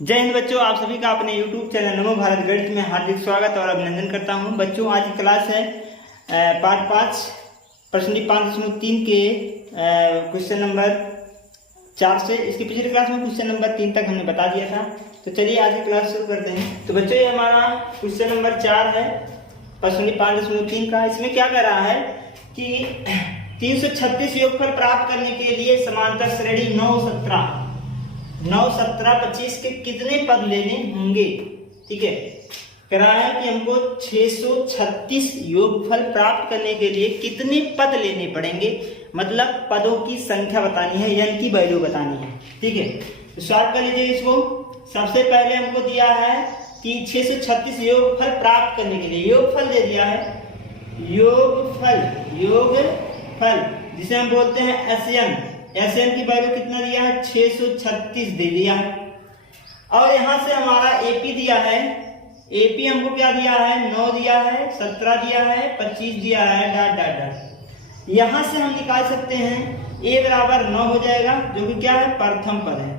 जय हिंद बच्चों, आप सभी का अपने YouTube चैनल नमो भारत गणित में हार्दिक स्वागत और अभिनंदन करता हूं। बच्चों, आज की क्लास है पार्ट 5 प्रश्न 5.3 के क्वेश्चन नंबर 4 से। इसकी पिछली क्लास में क्वेश्चन नंबर 3 तक हमने बता दिया था। तो चलिए आज की क्लास शुरू करते हैं। तो बच्चों, ये हमारा क्वेश्चन नंबर 4 है प्रश्न 5.3 का। इसमें क्या कर रहा है कि 336 योगफल प्राप्त करने के लिए समांतर श्रेणी 9, 17, 25 के कितने पद लेने होंगे। ठीक है, कह रहा है कि हमको 636 योगफल प्राप्त करने के लिए कितने पद लेने पड़ेंगे, मतलब पदों की संख्या बतानी है, यानी की वैल्यू बतानी है। ठीक है, तो सॉल्व कर लीजिए इसको। सबसे पहले हमको दिया है कि 636 योगफल प्राप्त करने के लिए योगफल दे दिया है, योगफल जिसे हम बोलते हैं SN की वैल्यू कितना दिया है, 636 दे दिया है। और यहां से हमारा AP दिया है, AP हमको क्या दिया है, 9 दिया है, 17 दिया है, 25 दिया है, डॉट डॉट डॉट। यहां से हम निकाल सकते हैं A बराबर 9 हो जाएगा, जो कि क्या है, प्रथम पद है,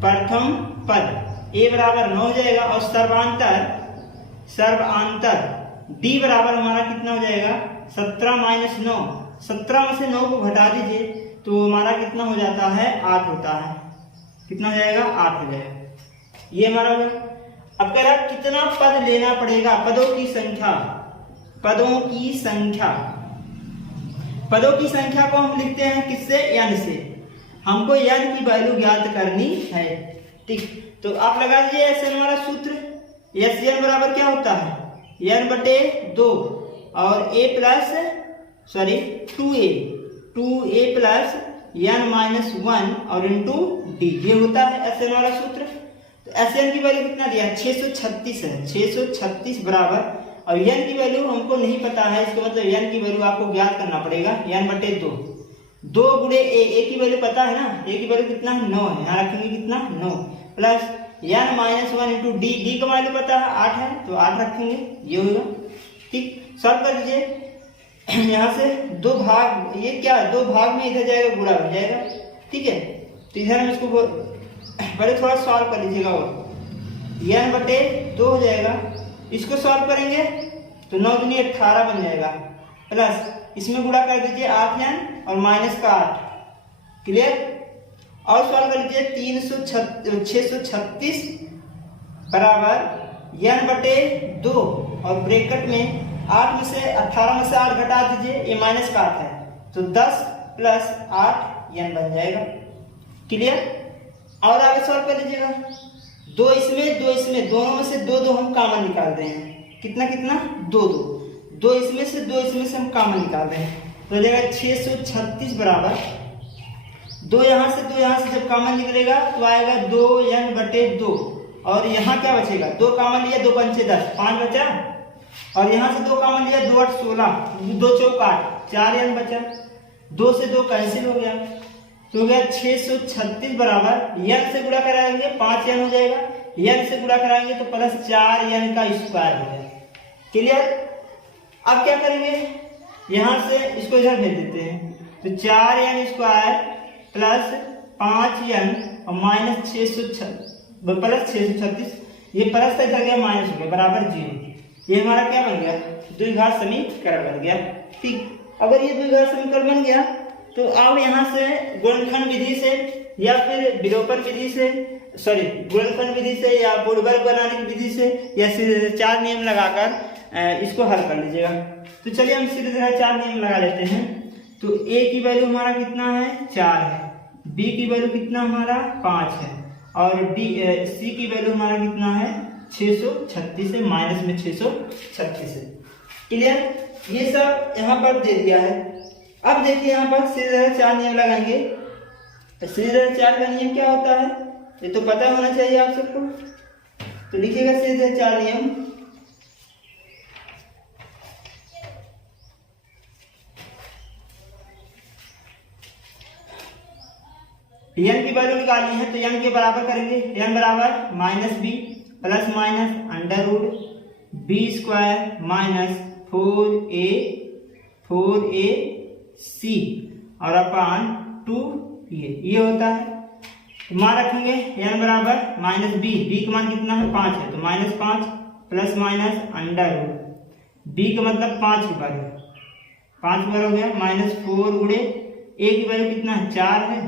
प्रथम पद A बराबर 9 हो जाएगा। और सर्वांतर D बराबर हमारा कितना हो जाएगा, 17 माइनस 9, 17 में से 9 को घटा दीजिए तो हमारा कितना हो जाता है, 8 होता है। कितना हो जाएगा, 8 हो जाएगा। ये हमारा हो गया। अब कह रहा कितना पद लेना पड़ेगा, पदों की संख्या को हम लिखते हैं किससे, n से। हमको n की वैल्यू ज्ञात करनी है। ठीक, तो आप लगा दीजिए SN वाला सूत्र। SN बराबर क्या होता है, n बटे 2 और A plus 2a plus n minus 1 और इंटू डी, ये होता है SN वाला सूत्र। तो SN की वैल्यू कितना दिया, 636 है, 636 बराबर, और n की वैल्यू हमको नहीं पता है, इसका मतलब n की वैल्यू आपको ज्ञात करना पड़ेगा, n बटे 2 गुणे a की वैल्यू पता है ना, a की वैल्यू कितना है, 9 है, यहाँ रखेंगे कितना, 9 plus n minus 1 into D का वैल्यू पता है 8 है, तो 8 रखेंगे, ये होगा। ठीक, सॉल्व कर लीजिए। यहाँ से 2 भाग, ये क्या है, 2 भाग में इधर जाएगा, गुणा हो जाएगा। ठीक है, तो इधर हम इसको पहले थोड़ा सॉल्व कर लीजिएगा, और n बटे 2 हो जाएगा। इसको सॉल्व करेंगे तो 9 दूनी 18 बन जाएगा, प्लस इसमें गुणा कर दीजिए 8n और माइनस का 8, क्लियर। और सॉल्व कर लीजिए 636 बराबर n बटे 2 और ब्रैकेट में 8 में से 18 में से 8 घटा दीजिए, ये माइनस का 8 है, तो 10 प्लस 8 n बन जाएगा, क्लियर। और आगे सॉल्व कर लीजिएगा, 2 इसमें, दोनों में से 2 हम कॉमन निकाल रहे हैं, कितना 2 इसमें से हम कॉमन निकाल रहे हैं, तो हो जाएगा 636 बराबर 2 यहाँ से जब कॉमन निकलेगा तो आएगा 2n बटे 2, और यहाँ क्या बचेगा, 2 कॉमन लिया, 2 पंचे 10, 5 बचा, और यहाँ से 2 कॉमन लिया, 2 8 16, 2 चौक 8, 4n बचा, 2 से 2 कैंसिल हो गया, तो हो गया 636 बराबर n से गुणा कराएंगे 5n हो जाएगा, n से गुणा कराएंगे तो प्लस 4n का स्क्वायर हो जाएगा, क्लियर। अब क्या करेंगे, यहाँ से इसको इधर भेज देते हैं, तो 4n स्क्वायर प्लस 5n और माइनस 636, ये प्लस का इधर गया माइनस हो गया, बराबर 0। ये हमारा क्या बन गया, द्विघात समीकरण बन गया। ठीक, अगर ये द्विघात समीकरण बन गया तो आप यहाँ से गुणनखंड विधि से या फिर विलोपन विधि से, गुणनखंड विधि से या पूर्ववर्ग बनाने की विधि से या सीधे 4 नियम लगाकर इसको हल कर लीजिएगा। तो चलिए हम सीधे 4 नियम लगा लेते हैं। तो A की वैल्यू हमारा कितना है, 4 है, B की वैल्यू कितना हमारा 5 है, और C की वैल्यू हमारा कितना है 636 है, माइनस में 636 है, क्लियर। ये सब यहाँ पर दे दिया है। अब देखिए यहाँ पर सीधे 4 नियम लगाएंगे। सीधे 4 का नियम क्या होता है, ये तो पता होना चाहिए आप सबको। तो लिखिएगा सीधे 4 नियम। n की वैल्यू निकालनी है, तो n के बराबर करेंगे, n बराबर minus b plus minus under root b square minus 4ac और अपान 2 ये होता है। तो मान रखेंगे n बराबर माइनस बी, बी का मान कितना है 5 है, तो -5 plus minus under root B का मतलब 5 की वैल्यू, 5 की वैल्यू हो गया -4 गुणे ए की वैल्यू कितना है 4 है,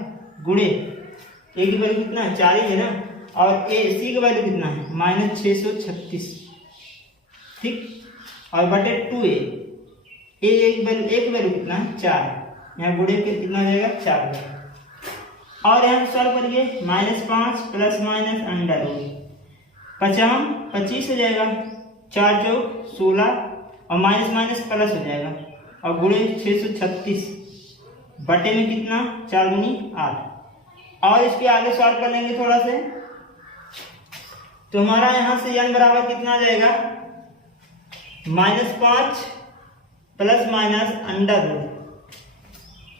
गुणे ए की वैल्यू कितना है 4 ही है ना, और ए सी की वैल्यू कितना है -636, ठीक, और बटे 2a, ए की वैल्यू कितना है 4, यहाँ गुणे के कितना हो जाएगा 4, और यहाँ सॉल्व करिए -5 प्लस माइनस अंडर रूट 25 हो जाएगा, 4 चौक 16 और माइनस माइनस प्लस हो जाएगा, और गुणे 636 बटे में कितना 4 दूनी 8, और इसके आगे सॉल्व कर लेंगे थोड़ा से, तो हमारा यहाँ से n बराबर कितना आ जाएगा -5 प्लस माइनस अंडर रूट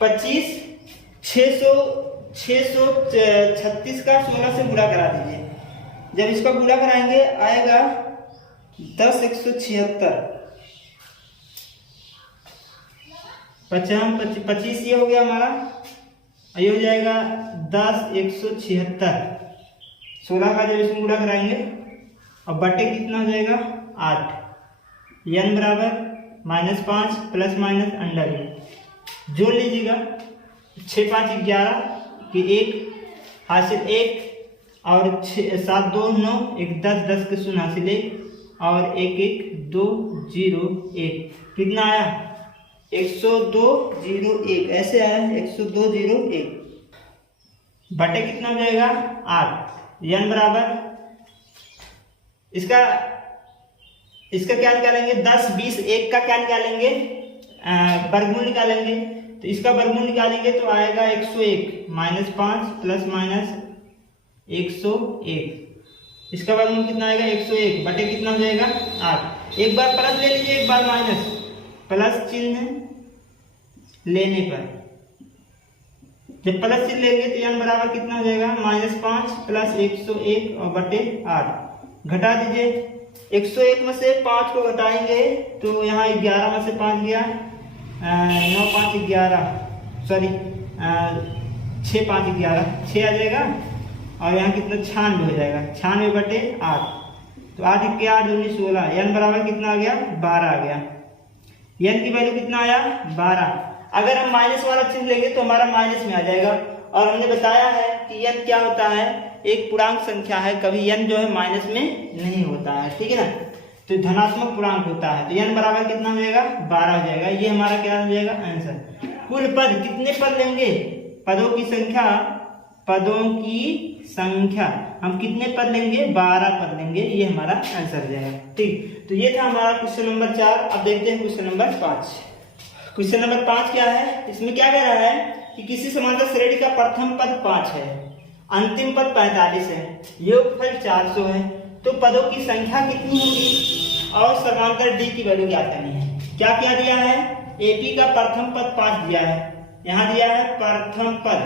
25, 636 का 16 से गुणा करा दीजिए, जब इसका गुणा कराएंगे आएगा 10/176, 25 ये हो गया हमारा, ये हो जाएगा 10/176, 16 का जब इसमें गुणा कराएंगे और बटे कितना हो जाएगा 8, n बराबर -5 प्लस माइनस अंडर रूट, जोड़ लीजिएगा 6 5 11 कि 1 हासिल 1 और 7 2 9 1 10 10 के शून्य हासिल 1 और 1 1 2 0 1, कितना आया 102.01, ऐसे आया 102.01 बटे कितना हो जाएगा 8, n बराबर इसका क्या निकालेंगे 10 20 1 का क्या निकालेंगे वर्गमूल निकालेंगे, तो इसका वर्गमूल निकालेंगे तो आएगा 101 -5 प्लस माइनस 101, इसका वर्गमूल कितना आएगा 101 बटे कितना हो जाएगा 8, एक बार प्लस ले लीजिए एक बार माइनस, प्लस चिन्ह लेने पर जब प्लस चिन्ह लेंगे तो n बराबर कितना हो जाएगा -5 प्लस 101 और बटे 8, घटा दीजिए 101 में से 5 को घटाएंगे तो यहाँ 11 में से 5 गया 9 5 11 सॉरी 6 5 11 6 आ जाएगा, और यहाँ कितना 96 हो जाएगा, 96 बटे 8, तो 8 के 8 दूनी 16, n बराबर कितना आ गया 12 आ गया, n की वैल्यू कितना आया 12, अगर हम माइनस वाला चिन्ह लेंगे तो हमारा माइनस में आ जाएगा, और हमने बताया है कि n क्या होता है एक पूर्णांक संख्या है, कभी n जो है माइनस में नहीं होता है, ठीक है ना, तो धनात्मक पूर्णांक होता है, तो n बराबर कितना हो जाएगा 12 हो जाएगा, ये हमारा क्या हो जाएगा आंसर। कुल पद कितने पद लेंगे, पदों की संख्या हम कितने पद लेंगे 12 पद लेंगे, ये हमारा आंसर हो जाएगा, ठीक। तो ये था हमारा क्वेश्चन नंबर 4। अब देखते हैं क्वेश्चन नंबर 5। क्वेश्चन नंबर 5 क्या है, इसमें क्या कह रहा है कि किसी समांतर श्रेणी का प्रथम पद 5 है, अंतिम पद 45 है, योगफल 400 है, तो पदों की संख्या कितनी होगी और समांतर डी की वैल्यू ज्ञात करनी है। क्या क्या दिया है, एपी का प्रथम पद 5 दिया है, यहाँ दिया है प्रथम पद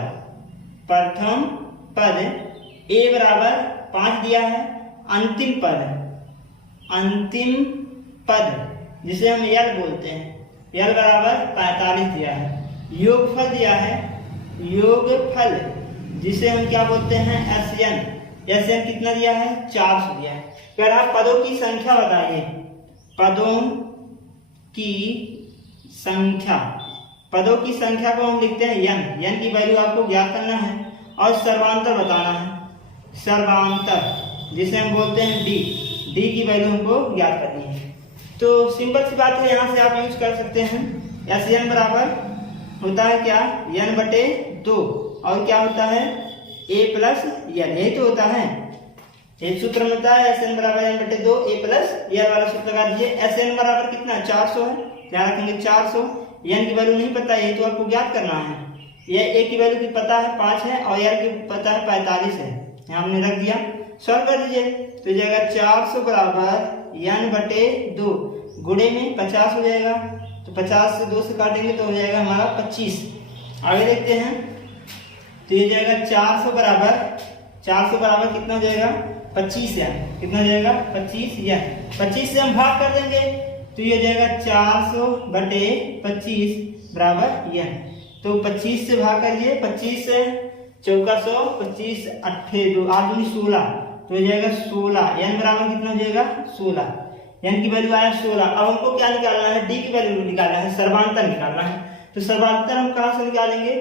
ए बराबर 5 दिया है, अंतिम पद जिसे हम यल बोलते हैं, यल बराबर 45 दिया है, योगफल दिया है, योगफल जिसे हम क्या बोलते हैं एसएन कितना दिया है 400 दिया है। कह रहा पदों की संख्या बताइए, पदों की संख्या को हम लिखते हैं n की वैल्यू आपको ज्ञात करना है और सर्वांतर बताना है, सर्वांतर जिसे हम बोलते हैं डी की वैल्यू हमको ज्ञात करनी है। तो सिंपल सी बात है, यहाँ से आप यूज कर सकते हैं, एन बराबर होता है क्या n बटे 2 और क्या होता है a प्लस n, यही तो होता है, एक सूत्र होता है एस एन बराबर n बटे 2 a प्लस n वाला सूत्र लगा दीजिए। एस एन बराबर कितना 400 है, क्या रखेंगे 400, n की वैल्यू नहीं पता है तो आपको ज्ञात करना है, यह a की वैल्यू की पता है 5 है और n की पता है 45 है, यहाँ हमने रख दिया, सॉल्व कर दीजिए तो जाएगा 400 बराबर n बटे 2 गुणे में 50 हो जाएगा, तो 50 से 2 से काटेंगे तो हो जाएगा हमारा 25। आगे देखते हैं, तो ये जाएगा 400 बराबर कितना हो जाएगा 25 n, कितना हो जाएगा 25 n, 25 से हम भाग कर देंगे तो ये जाएगा 400 बटे 25 बराबर n, तो 25 से भाग करिए, 25 से चौका 100, 25 अट्ठे 2 8 दूनी 16, तो हो जाएगा 16। n बराबर कितना हो जाएगा 16। n की वैल्यू आया 16। अब हमको क्या निकालना है, d की वैल्यू निकालना है, सर्वांतर निकालना है। तो सर्वांतर हम कहाँ से निकालेंगे,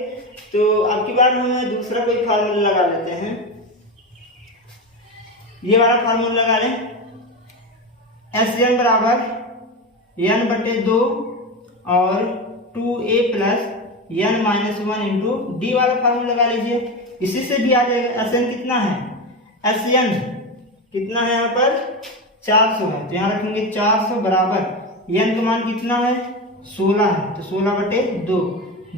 तो अब की बार हम दूसरा कोई फार्मूला लगा लेते हैं। ये वाला फार्मूला लगा लें, Sn बराबर n बटे 2 और 2a plus n minus 1 into D वाला फार्मूला लगा लीजिए। इसी से भी आ जाएगा। Sn कितना है, Sn कितना है यहाँ पर 400 है, तो यहाँ रखेंगे 400 बराबर n का मान कितना है 16 है, तो 16 बटे 2,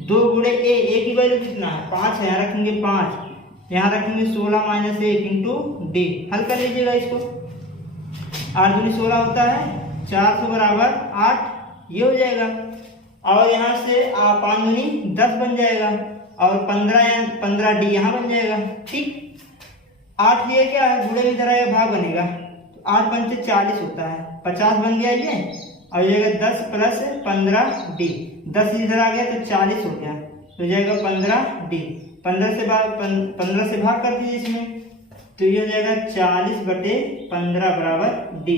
2 गुणे a की वैल्यू कितना है 5 है, यहाँ रखेंगे 5, यहाँ रखेंगे 16 माइनस 1 इंटू डी। हल कर लीजिएगा इसको, 8 दूनी 16 होता है, 400 बराबर 8 ये हो जाएगा। और यहाँ से 5 दूनी 10 बन जाएगा और 15 डी यहाँ बन जाएगा। ठीक, 8 ये क्या है, गुणे में इधर आएगा भाग बनेगा, तो 8 पंचे 40 होता है, 50 बन गया ये, और ये 10 प्लस 15 डी, 10 इधर आ गया तो 40 हो गया, तो जाएगा 15 डी। 15 से भाग कर दीजिए इसमें, तो ये हो जाएगा 40 बटे 15 बराबर डी।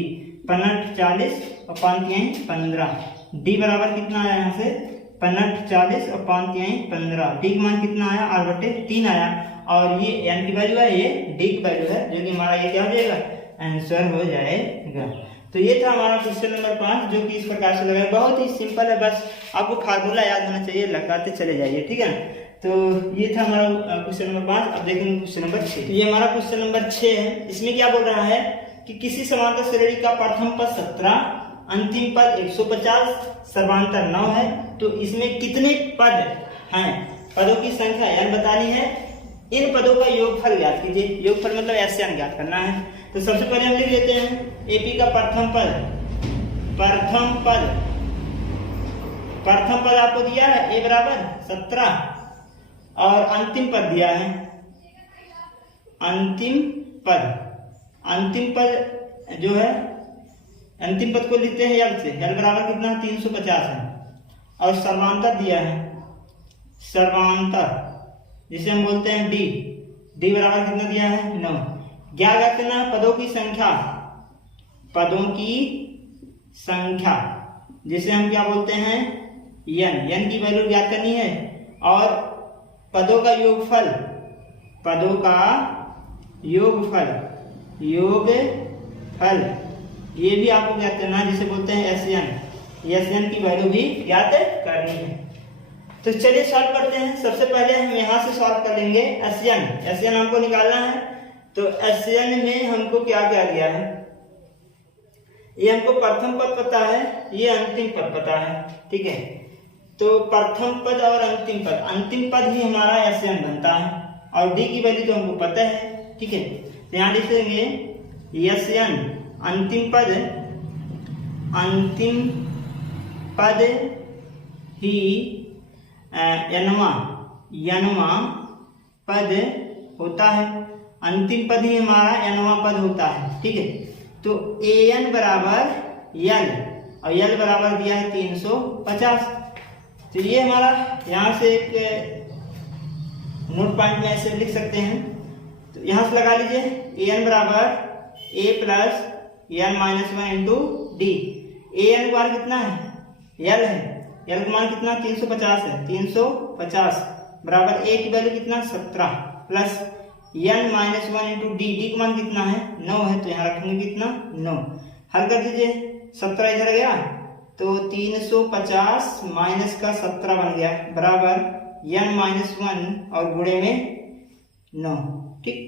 15 40 और 5 15, डी बराबर कितना आया यहाँ से 15 40 और 5 15, डी का मान कितना आया 8 बटे 3 आया। और ये n की वैल्यू है, ये डी की वैल्यू है, जो कि हमारा ये क्या हो जाएगा आंसर हो जाएगा। तो ये था हमारा क्वेश्चन नंबर 5, जो कि इस प्रकार से लगा है। बहुत ही सिंपल है, बस आपको फार्मूला याद होना चाहिए, लगाते चले जाइए। ठीक है, तो ये था हमारा क्वेश्चन नंबर 5। अब देखेंगे क्वेश्चन नंबर 6। ये हमारा क्वेश्चन नंबर 6 है। इसमें क्या बोल रहा है कि किसी समांतर श्रेणी का प्रथम पद 17, अंतिम पद 150, सर्वांतर 9 है, तो इसमें कितने पद हैं, पदों की संख्या n बतानी है। इन पदों का योगफल ज्ञात कीजिए। योगफल मतलब Sn ज्ञात करना है। तो सबसे पहले हम लिख लेते हैं AP का प्रथम पद आपको दिया है a बराबर 17 और अंतिम पद दिया है, अंतिम पद जो है, अंतिम पद को लिखते हैं l से, l बराबर कितना 350 है, और सर्वांतर दिया है, सर्वांतर जिसे हम बोलते हैं d बराबर कितना दिया है 9। ज्ञात करना है पदों की संख्या, जिसे हम क्या बोलते हैं n की वैल्यू ज्ञात करनी है, और पदों का योगफल ये भी आपको ज्ञात करना है, जिसे बोलते हैं Sn की वैल्यू भी ज्ञात करनी है। तो चलिए सॉल्व करते हैं। सबसे पहले हम यहाँ से सॉल्व कर लेंगे Sn हमको निकालना है। तो Sn में हमको क्या क्या दिया है, ये हमको प्रथम पद पता है, ये अंतिम पद पता है। ठीक है, तो प्रथम पद और अंतिम पद ही हमारा Sn बनता है, और d की वैल्यू तो हमको पता है। ठीक है, तो यहाँ लिख देंगे Sn अंतिम पद ही nवां पद होता है, अंतिम पद ही हमारा nवां पद होता है। ठीक है, तो an बराबर l, और l बराबर दिया है 350। तो ये हमारा यहाँ से एक नोट पॉइंट में ऐसे लिख सकते हैं। तो यहाँ से लगा लीजिए an बराबर a plus n minus 1 into D. an का मान कितना है l है, l का मान कितना 350 है, 350 बराबर a की वैल्यू कितना 17 plus n minus 1 into D का मान कितना है 9 है, तो यहाँ रखेंगे कितना 9। हल कर दीजिए, 17 इधर गया तो 350 माइनस का 17 बन गया बराबर n माइनस 1 और गुणे में 9। ठीक,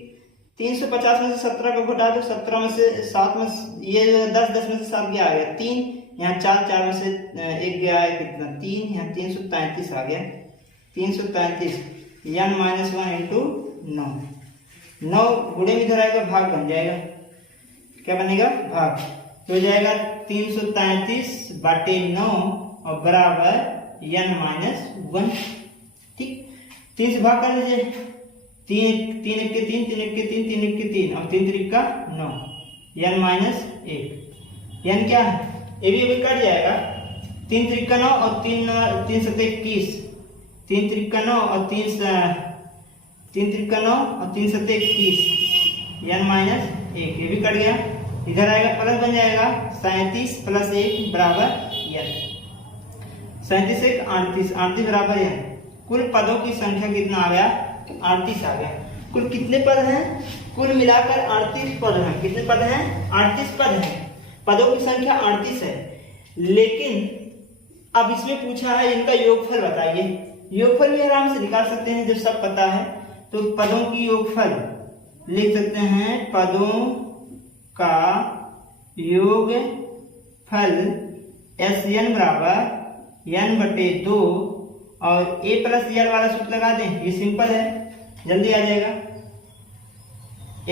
350 में से 17 को घटा दो, 17 में से 7 में ये 10 में से 7 गया आ गया 3, यहाँ 4 में से 1 गया है कितना 3, यहाँ 333 आ गया, 333 n माइनस 1 इंटू 9 गुणे में इधर आएगा भाग बन जाएगा, क्या बनेगा भाग, तो हो जाएगा 333 बटे 9 और बराबर n माइनस 1। ठीक, 3 से भाग कर लीजिए, 3 1 के 3, 3 1 के 3, 3 1 के 3 और 3 3 का 9, n माइनस 1। n क्या है, ये भी अभी कट जाएगा, 3 3 का 9 और 3 7 21, 3 3 का 9 और 3 3 त्रिका 9 और 3 सत्ते 21, n माइनस 1, ये भी कट गया। इधर आएगा प्लस बन जाएगा 37 प्लस 1 बराबर n, 37 1 38, 38 बराबर n। कुल पदों की संख्या कितना आ गया? 38 आ गया। कुल कितने पद हैं? कुल मिलाकर 38 पद हैं। कितने पद हैं? 38 पद हैं। पदों की संख्या 38 है। लेकिन अब इसमें पूछा है इनका योगफल बताइए। योगफल भी आराम से निकाल सकते हैं जब सब पता है। तो पदों की योगफल लिख सकते हैं, पदों का योगफल SN बराबर n/2 और a प्लस n वाला सूत्र लगा दें, ये सिंपल है, जल्दी आ जाएगा।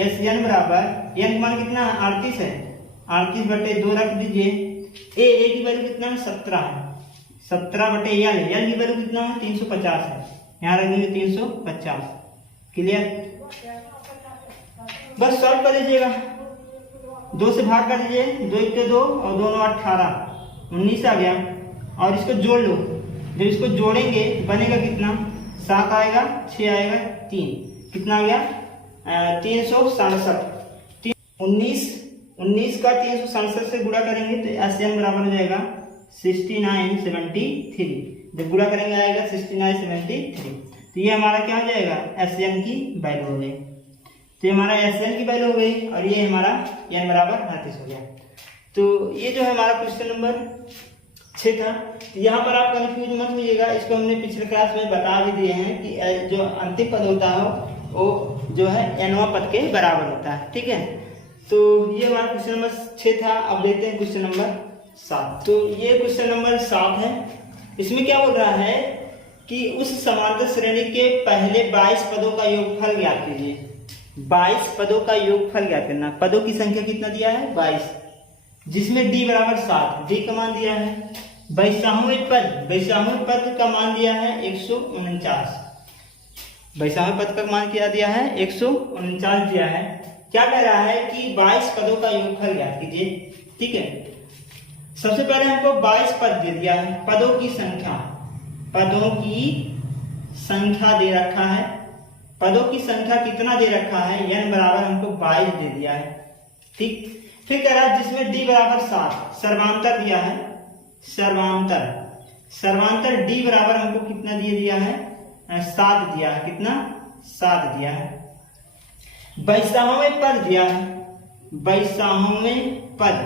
SN बराबर n मान कितना है? 38 है, 38/2 रख दीजिए। a की वैल्यू कितना है? 17 है, 17/l, l की वैल्यू कितना है? 350 है, यहाँ रख देंगे 350। क्लियर? बस सॉल्व कर लीजिएगा, 2 से भाग कर दीजिए, 2 1 2 और 2 9 18, 19 आ गया। और इसको जोड़ लो, जब इसको जोड़ेंगे बनेगा कितना? 7 आएगा, 6 आएगा, 3, कितना आ गया? 367। 19 का 367 से गुणा करेंगे तो SN बराबर हो जाएगा 6973। जब गुणा करेंगे आएगा 6973। तो ये हमारा क्या हो जाएगा? SN की वैल्यू हो गई। तो ये हमारा SN की वैल्यू हो गई और ये हमारा n बराबर 38 हो गया। तो ये जो है हमारा क्वेश्चन नंबर 6 था। यहाँ पर आप कंफ्यूज मत होइएगा, इसको हमने पिछले क्लास में बता भी दिए हैं कि जो अंतिम पद होता है वो जो है nवां पद के बराबर होता है। ठीक है, तो ये हमारा क्वेश्चन नंबर 6 था। अब देखते हैं क्वेश्चन नंबर 7। तो ये क्वेश्चन नंबर 7 है। इसमें क्या बोल रहा है कि उस समांतर श्रेणी के पहले 22 पदों का योगफल ज्ञात कीजिए। 22 पदों का योगफल ज्ञात करना। पदों की संख्या कितना दिया है? 22, जिसमें d बराबर 7, d का मान दिया है। 22वें पद का मान दिया है 149। 22वें पद का मान क्या दिया है? 149 दिया है। क्या कह रहा है कि 22 पदों का योगफल ज्ञात कीजिए। ठीक है, सबसे पहले हमको 22 पद दे दिया है। पदों की संख्या दे रखा है। पदों की संख्या कितना दे रखा है? n बराबर हमको 22 दे दिया है। ठीक, फिर कह रहा है जिसमें d बराबर 7, सर्वांतर दिया है। सर्वांतर d बराबर हमको कितना दिया है? 7 दिया है। कितना? 7 दिया है। 22वें पद दिया है। 22वें पद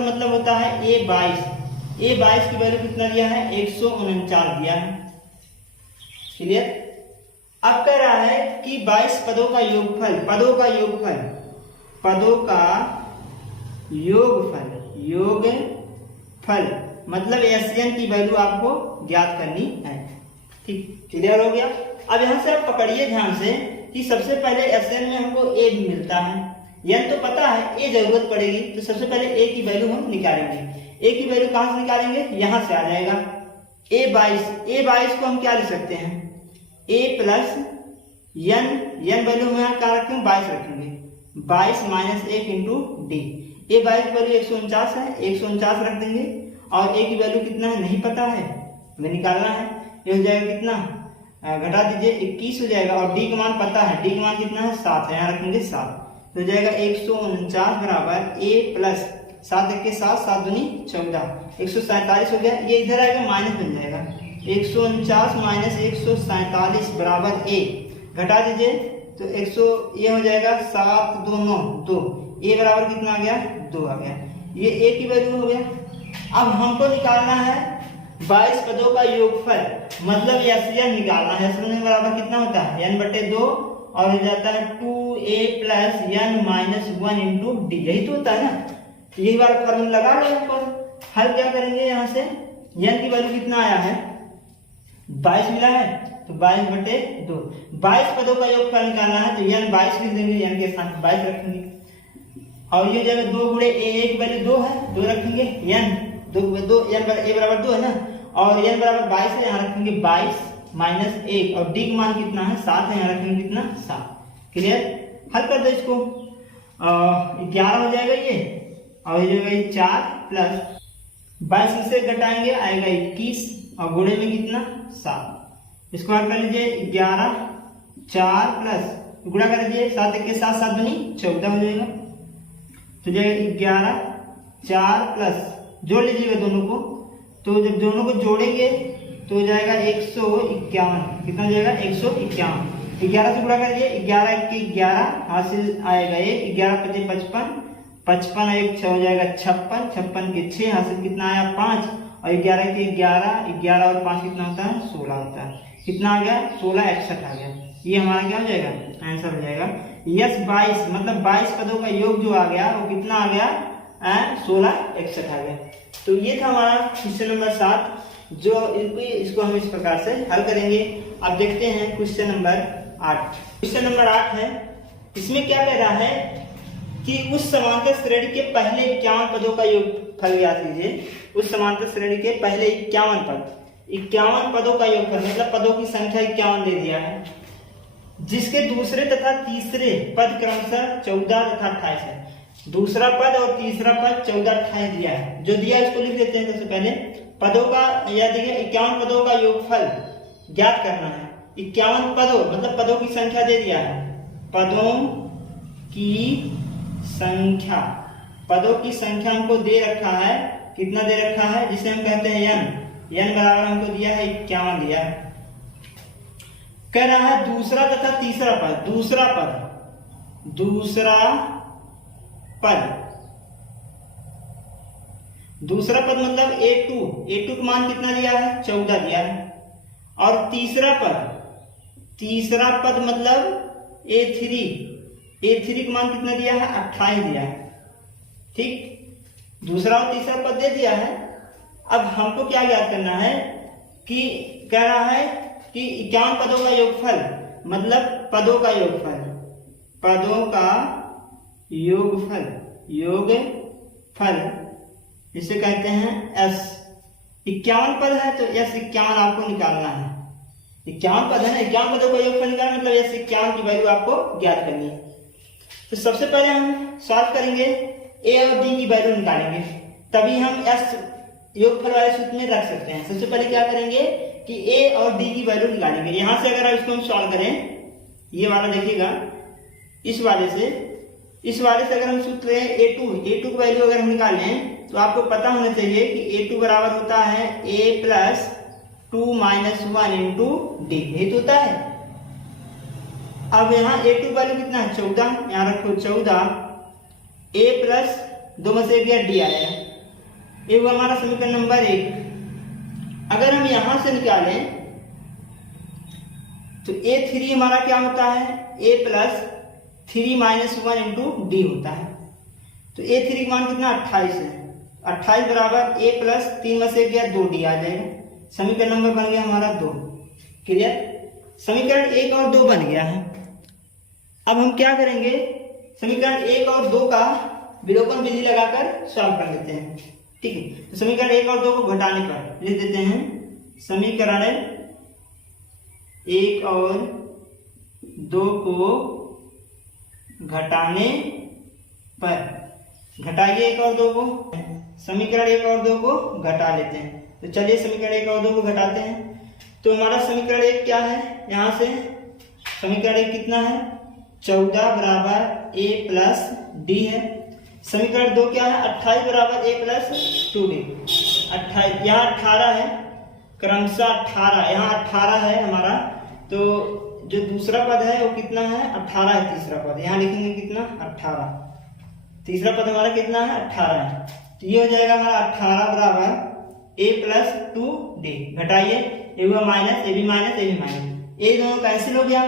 मतलब होता है a22 की वैल्यू कितना दिया है? 149 दिया है। क्लियर? अब कह रहा है कि 22 पदों का योगफल मतलब SN की वैल्यू आपको ज्ञात करनी है। ठीक, क्लियर हो गया? अब यहां से आप पकड़िए ध्यान से कि सबसे पहले SN में हमको a भी मिलता है, n तो पता है, a जरूरत पड़ेगी। तो सबसे पहले a की वैल्यू हम निकालेंगे। a की वैल्यू कहां से निकालेंगे? यहां से आ जाएगा a22 को हम क्या लिख सकते हैं? a प्लस n वैल्यू हम यहाँ क्या रखेंगे? 22 रखेंगे। 22 माइनस 1 इंटू डी। a22 की वैल्यू 149 है, 149 रख देंगे। और a की वैल्यू कितना है नहीं पता है, हमें निकालना है। ये हो जाएगा कितना? घटा दीजिए, 21 हो जाएगा। और d का मान पता है, d का मान कितना है? 7 है, यहाँ रखेंगे 7। तो हो जाएगा 149 बराबर a प्लस 7 1 के 7, 7 दूनी 14, 147 हो गया। ये इधर आएगा माइनस बन जाएगा। 149 माइनस 147 बराबर a, घटा दीजिए तो 100, ये हो जाएगा 7 2 9 2, a बराबर कितना आ गया? 2 आ गया। ये a की वैल्यू हो गया। अब हमको निकालना है 22 पदों का योगफल, मतलब SN निकालना है। SN बराबर कितना होता है? n/2 और हो जाता है 2a plus n minus 1 into D. यही तो होता है ना, यही वाला फॉर्मूला लगा लो ऊपर। हल क्या करेंगे? यहाँ से n की वैल्यू कितना आया है? 22 मिला है, तो 22/2। 22 पदों का योगफल निकालना है तो n 22 लिख देंगे, n के साथ 22 रखेंगे। और ये जगह 2 गुणे a की वैल्यू 2 है, 2 रखेंगे। n 2 n a बराबर 2 है ना, और n बराबर 22 है, यहाँ रखेंगे 22 माइनस 1। और d का मान कितना है? 7 है, यहाँ रखेंगे कितना? 7। क्लियर? हल कर दो इसको। 11 हो जाएगा ये, और ये जो है 4 प्लस 22 से घटाएंगे आएगा 21, और गुणे में कितना? 7। इसको हल कर लीजिए। 11 4 प्लस गुणा कर दीजिए, 7 के साथ 7 दूनी 14 हो जाएगा, तो जाएगा 11, 4 प्लस जोड़ लीजिएगा दोनों को, तो जब दोनों को जोड़ेंगे तो हो जाएगा 151। कितना हो जाएगा 151। 11 से गुणा कर दिए, 11 के 11 हासिल आएगा 1, 11 पचे 55, 55 एक 6 हो जाएगा 56, 56 के 6 हासिल कितना आया 5, और 11 के 11, 11 और 5 कितना होता है 16 होता है। कितना आ गया 16 61 आ गया। ये हमारा क्या हो जाएगा आंसर हो जाएगा। यस 22 मतलब 22 पदों का योग जो आ गया वो कितना आ गया 16 61 आ गया। तो ये था हमारा क्वेश्चन नंबर 7, जो इसको हम इस प्रकार से हल करेंगे। अब देखते हैं क्वेश्चन नंबर 8। क्वेश्चन नंबर 8 है, इसमें क्या कह रहा है कि उस समांतर श्रेणी के पहले 51 पदों का योगफल ज्ञात कीजिए। उस समांतर श्रेणी के पहले 51 पदों का योगफल मतलब पदों की संख्या 51 दे दिया है, जिसके दूसरे तथा तीसरे पद क्रमशः 14 तथा 28 है। दूसरा पद और तीसरा पद 14 28 दिया है। जो दिया है इसको लिख देते हैं। सबसे पहले पदों का या देखिए 51 पदों का योगफल ज्ञात करना है। 51 पदों मतलब पदों की संख्या दे दिया है, पदों की संख्या, पदों की संख्या हमको दे रखा है। कितना दे रखा है जिसे हम कहते हैं n बराबर हमको दिया है 51 दिया है। कह रहा है दूसरा तथा तीसरा पद, दूसरा पद मतलब A2 का मान कितना दिया है 14 दिया है, और तीसरा पद मतलब A3 का मान कितना दिया है 28 दिया है। ठीक, दूसरा और तीसरा पद दे दिया है। अब हमको क्या ज्ञात करना है कि कह रहा है कि 51 पदों का योगफल मतलब पदों का योगफल इसे कहते हैं S। 51 पद है तो S 51 आपको निकालना है। 51 पद है ना, 51 पदों का योगफल निकालना मतलब S 51 की वैल्यू आपको ज्ञात करनी है। तो सबसे पहले हम सॉल्व करेंगे, A और D की वैल्यू निकालेंगे, तभी हम S योगफल वाले सूत्र में रख सकते हैं। सबसे पहले क्या करेंगे कि A और D की वैल्यू निकालेंगे। यहां से अगर इसको हम सॉल्व करें, ये वाला देखिएगा, इस वाले से अगर हम सूत्र लें A2 की वैल्यू अगर हम निकालें तो आपको पता होना चाहिए कि A2 बराबर होता है A plus 2 minus 1 into D, यही तो होता है। अब यहाँ A2 वैल्यू कितना है 14, यहाँ रखो 14, A प्लस 2 में से 1 गया D आया, ये हुआ हमारा समीकरण नंबर 1। अगर हम यहां से निकालें तो A3 हमारा क्या होता है A plus 3 minus 1 into D होता है। तो A3 का मान कितना 28 है, 28 बराबर A प्लस 3 में से गया 2D आ जाएगा। समीकरण नंबर बन गया हमारा 2। क्लियर, समीकरण 1 और 2 बन गया है। अब हम क्या करेंगे, समीकरण 1 और 2 का विलोपन विधि लगाकर सॉल्व कर लेते हैं। ठीक है, तो समीकरण 1 और 2 को घटाने पर लिख देते हैं, समीकरण 1 और 2 को घटाने पर, घटाइए 1 और 2 को, समीकरण 1 और 2 को घटा लेते हैं। तो चलिए समीकरण 1 और 2 को घटाते हैं। तो हमारा समीकरण 1 क्या है, यहां से समीकरण 1 कितना है 14 बराबर A प्लस डी है। समीकरण 2 क्या है 28 बराबर A प्लस 2D। 28 यहाँ 18 है, क्रमशः 18 यहाँ 18 है हमारा। तो जो दूसरा पद है वो कितना है 18 है, तीसरा पद यहाँ लिखेंगे कितना 18, तीसरा पद हमारा कितना है 18 है। तो ये हो जाएगा हमारा 18 बराबर A प्लस 2D। घटाइए, ये हुआ माइनस, ये भी माइनस, ये भी माइनस, ये दोनों कैंसिल हो गया।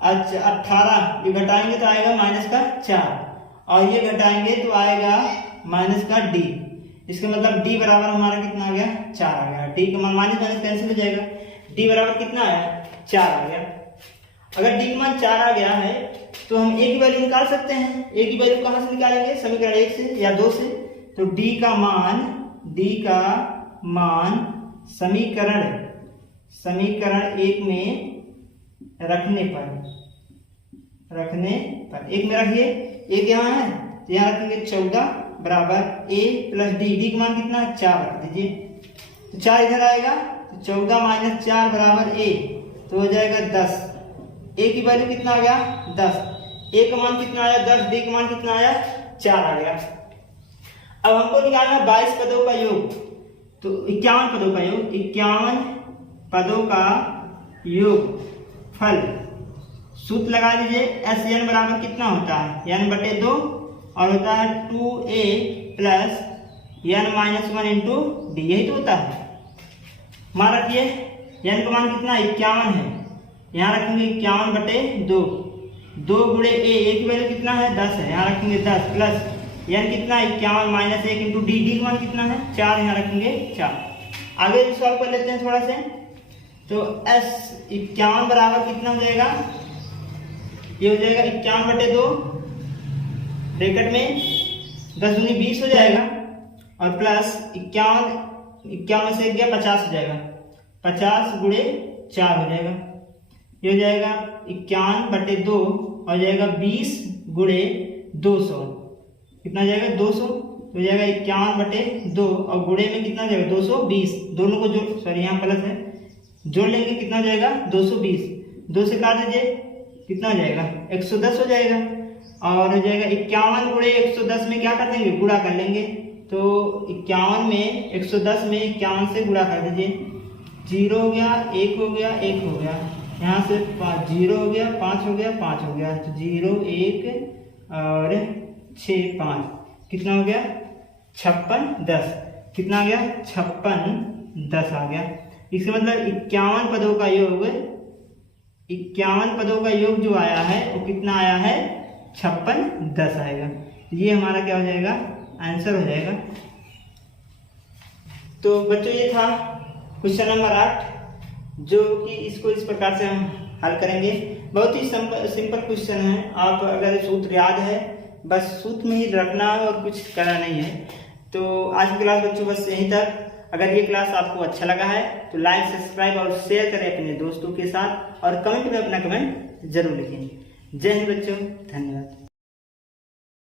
अच्छा 18 ये घटाएंगे तो आएगा माइनस का 4, और ये घटाएंगे तो आएगा माइनस का D। इसका मतलब D बराबर हमारा कितना आ गया 4 आ गया। D का मान माइनस माइनस कैंसिल हो जाएगा, D बराबर कितना आया 4 आ गया। अगर D का मान 4 आ गया है तो हम A की वैल्यू निकाल सकते हैं। A की वैल्यू कहां से निकालेंगे, समीकरण 1 से या 2 से। तो D का मान समीकरण 1 में रखने पर 1 में रखिए, 1 यहाँ है तो यहाँ रखेंगे 14 बराबर A प्लस D का मान कितना है 4 रख दीजिए। तो 4 इधर आएगा तो 14 माइनस 4 बराबर A, तो हो जाएगा 10। ए की वैल्यू कितना आ गया 10, ए का मान कितना आया 10, डी का मान कितना आया 4 आ गया। अब हमको निकालना 22 पदों का योग, तो 51 पदों का योग, 51 पदों का योग फल सूत्र लगा दीजिए। एस एन बराबर कितना होता है n बटे 2 और होता है 2a plus n minus 1 into D, यही तो होता है। मान रखिए n का मान कितना 51 है, यहाँ रखेंगे 51 बटे 2, 2 गुणे a की वैल्यू कितना है 10 है, यहाँ रखेंगे 10 प्लस n कितना 51 माइनस 1 इंटू डी, डी का मान कितना है 4, यहाँ रखेंगे 4। आगे सॉल्व कर लेते हैं थोड़ा से। तो s 51 बराबर कितना हो जाएगा, ये हो जाएगा 51 बटे 2 ब्रैकेट में 10 दूनी 20 हो जाएगा और प्लस 51 से गया 50 हो जाएगा, 50 गुणे 4 हो जाएगा, ये हो जाएगा 51 बटे 2 हो जाएगा 20 गुणे 200, कितना जाएगा 200, हो जाएगा 51 बटे 2 और गुणे में कितना जाएगा 220, दोनों को जोड़, सॉरी यहाँ प्लस है, जोड़ लेंगे कितना हो जाएगा 220, 2 से काट दीजिए कितना हो जाएगा 110 हो जाएगा और हो जाएगा 51 गुणे 110 में क्या कर देंगे गुणा कर लेंगे, तो 51 में 110 में 51 से गुणा कर दीजिए, 0 हो गया 1 हो गया 1 हो गया, यहाँ से 0 हो गया 5 हो गया 5 हो गया, तो 0 1 और 6 5 कितना हो गया 56 10, कितना आ गया 56 10 आ गया। इसका मतलब 51 पदों का योग, 51 पदों का योग जो आया है वो कितना आया है 56 10 आएगा। ये हमारा क्या हो जाएगा आंसर हो जाएगा। तो बच्चों ये था क्वेश्चन नंबर 8, जो कि इसको इस प्रकार से हम हल करेंगे। बहुत ही सिंपल क्वेश्चन है, आप अगर सूत्र याद है बस सूत्र में ही रखना है और कुछ करना नहीं है। तो आज की क्लास बच्चों बस यहीं तक। अगर ये क्लास आपको अच्छा लगा है तो लाइक सब्सक्राइब और शेयर करें अपने दोस्तों के साथ और कमेंट में अपना कमेंट जरूर लिखें। जय हिंद बच्चों, धन्यवाद।